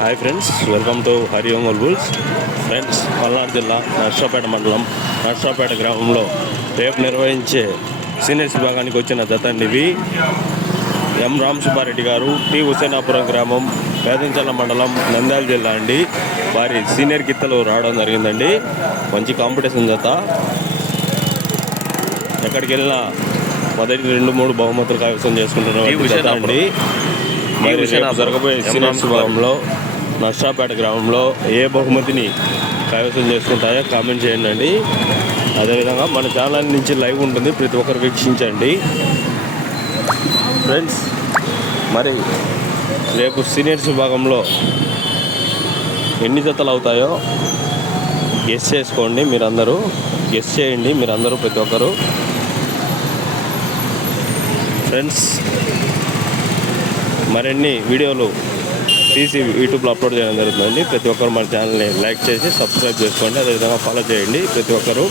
Hi friends welcome to Hari Ongole bulls friends Palnadu జిల్లా నర్సాపేట మండలం నర్సాపేట గ్రామంలో రేపు నిర్వహించే సీనియర్స్ విభాగానికి వచ్చిన జతండి ఇవి. ఎం రామ్ సుబ్బారెడ్డి గారు టి హుసేనాపురం గ్రామం వేదంచల మండలం నంద్యాల జిల్లా అండి. వారి సీనియర్ గిత్తలు రావడం జరిగిందండి. మంచి కాంపిటీషన్ జత. ఎక్కడికి వెళ్ళినా మొదటి రెండు మూడు బహుమతులు కైవసం చేసుకుంటున్న టి జత హుసేనాపురం. అండి. మరి. జరగబోయే సీనియర్స్. విభాగంలో నష్టాపేట గ్రామంలో ఏ బహుమతిని కైవసం చేసుకుంటాయో కామెంట్ చేయండి అండి. అదేవిధంగా మన ఛానల్ నుంచి లైవ్ ఉంటుంది ప్రతి ఒక్కరు వీక్షించండి. ఫ్రెండ్స్ మరి రేపు సీనియర్స్ విభాగంలో ఎన్ని జతలు అవుతాయో గెస్ చేసుకోండి మీరందరూ గెస్ చేయండి మీరందరూ ప్రతి ఒక్కరు. ఫ్రెండ్స్ మరిన్ని వీడియోలు తీసి యూట్యూబ్లో అప్లోడ్ చేయడం జరుగుతుందండి. ప్రతి ఒక్కరు మన ఛానల్ని లైక్ చేసి సబ్స్క్రైబ్ చేసుకోండి. అదేవిధంగా ఫాలో చేయండి. ప్రతి ఒక్కరు